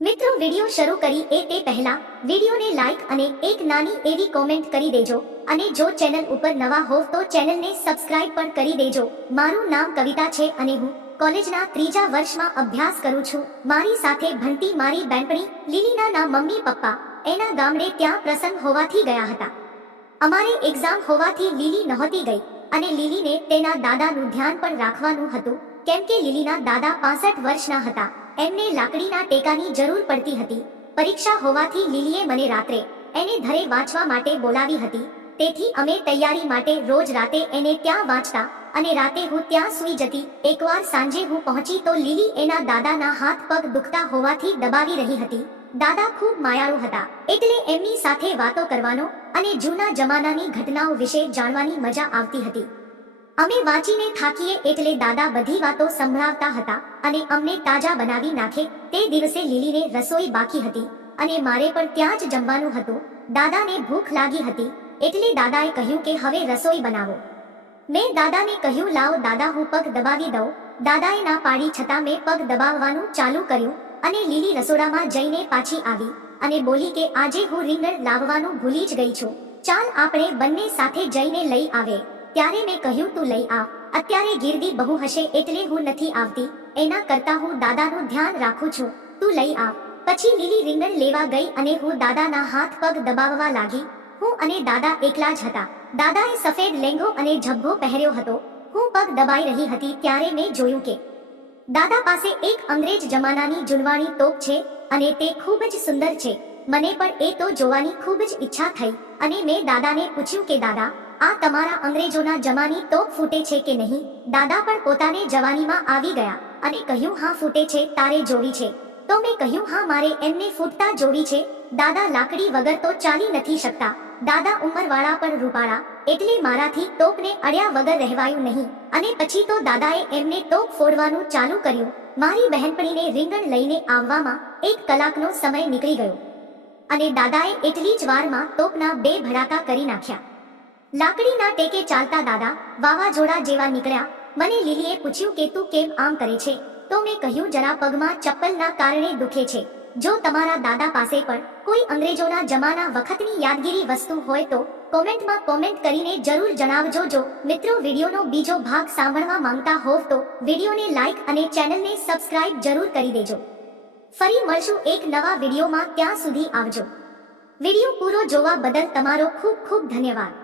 મિત્રો વિડિયો શરૂ કરી એ તે પહેલા વિડિયોને લાઈક અને એક નાની એવી કોમેન્ટ કરી દેજો અને જો ચેનલ ઉપર નવા હોવ તો ચેનલને સબસ્ક્રાઇબ પણ કરી દેજો. મારું નામ કવિતા છે અને હું કોલેજના ત્રીજા વર્ષમાં અભ્યાસ કરું છું. મારી સાથે ભણતી મારી બેનપણી લીલીના ના મમ્મી પપ્પા એના ગામડે ત્યાં પ્રસંગ હોવાથી ગયા હતા. અમારે એક્ઝામ હોવાથી લીલી નહોતી ગઈ અને લીલીને તેના દાદાનું ધ્યાન પણ રાખવાનું હતું. કેમ કે લીલીના દાદા પાસઠ વર્ષના હતા. એમને લાકડીના ટેકાની જરૂર પડતી હતી. પરીક્ષા હોવાથી લીલીએ મને રાત્રે એને ઘરે વાંચવા માટે બોલાવી હતી. તેથી અમે તૈયારી માટે રોજ રાતે એને ત્યાં વાંચતા અને રાતે હું ત્યાં સૂઈ જતી. એકવાર સાંજે હું પહોંચી તો લીલી એના દાદાના હાથ પગ દુખતા હોવાથી દબાવી રહી હતી. દાદા ખૂબ માયાળુ હતા, એટલે એમની સાથે વાતો કરવાનો અને જૂના જમાનાની ઘટનાઓ વિશે જાણવાની મજા આવતી હતી. અમે વાંચીને થાકીએ એટલે દાદા બધી વાતો સંભળાવતા હતા અને અમને તાજા બનાવી નાખે તે દિવસે લીલીને રસોઈ બાકી હતી અને મારે પણ ત્યાં જ જમવાનું હતું. દાદાને ભૂખ લાગી હતી એટલે દાદાએ કહ્યું કે હવે રસોઈ બનાવો. મેં દાદાને કહ્યું, લાવો દાદા, હું પગ દબાવી દઉં. દાદાએ ના પાડી છતાં મેં પગ દબાવવાનું ચાલુ કર્યું અને લીલી રસોડામાં જઈને પાછી આવી અને બોલી કે, આજે હું રીંગણ લાવવાનું ભૂલી જ ગઈ છું. ચાલ આપણે બંને સાથે જઈને લઈ આવે. ત્યારે મેં કહ્યું, તું લઈ આવ અત્યારે ગીરદી બહુ હશે એટલે હું નથી આવતી. એના કરતા હું દાદાનું ધ્યાન રાખું છું. તું લઈ આવ પછી લીલી રીંગણ લેવા ગઈ અને હું દાદાના હાથ પગ દબાવવા લાગી. હું અને દાદા એકલા જ હતા. દાદાએ સફેદ લેંગો અને ઝભ્ભો પહેર્યો હતો. હું પગ દબાઈ રહી હતી ત્યારે મેં જોયું કે દાદા પાસે એક અંગ્રેજ જમાનાની જુલવાણી તોપ છે અને તે ખૂબ જ સુંદર છે. મને પણ એ તો જોવાની ખૂબ જ ઈચ્છા થઈ અને મેં દાદાને પૂછ્યું કે, દાદા આ તમારા અંગ્રેજોના જમાની તોપ ફૂટે છે કે નહીં? દાદા પણ પોતાને જવાનીમાં આવી ગયા અને કહ્યું, હા, ફૂટે છે, તારે જોવી છે. તો મેં કહ્યું, હા, મારે એમને ફૂટતા જોવી છે. દાદા લાકડી વગર તો ચાલી નથી શકતા. દાદા ઉંમરવાળા પણ રૂપાળા, એટલે મારાથી તોપને અડ્યા વગર રહેવાયું નહીં. અને પછી તો દાદાએ એમને તોપ ફોડવાનું ચાલુ કર્યું. મારી બહેનપણીને રીંગણ લઈને આવવામાં એક કલાકનો સમય નીકળી ગયો. અને દાદાએ એટલી જ વારમાં તોપના બે ભડાકા કરી નાખ્યા. લાકડીના ટેકે ચાલતા દાદા વાવાઝોડા જેવા નીકળ્યા. મને લીલીએ પૂછ્યું કે તું કેમ આમ કરે છે? તો મેં કહ્યું, જરા પગમાં ચપ્પલના કારણે દુખે છે. જો તમારા દાદા પાસે પણ કોઈ અંગ્રેજોના જમાના વખતની યાદગીરી વસ્તુ હોય તો કોમેન્ટમાં કોમેન્ટ કરીને જરૂર જણાવજો. જો મિત્રો વિડીયોનો બીજો ભાગ સાંભળવા માંગતા હોવ તો વિડીયોને લાઈક અને ચેનલને સબસ્ક્રાઇબ જરૂર કરી દેજો. ફરી મળશું એક નવા વિડીયોમાં ત્યાં સુધી આવજો. વીડિયો પૂરો જોવા બદલ તમારો ખૂબ ખૂબ ધન્યવાદ.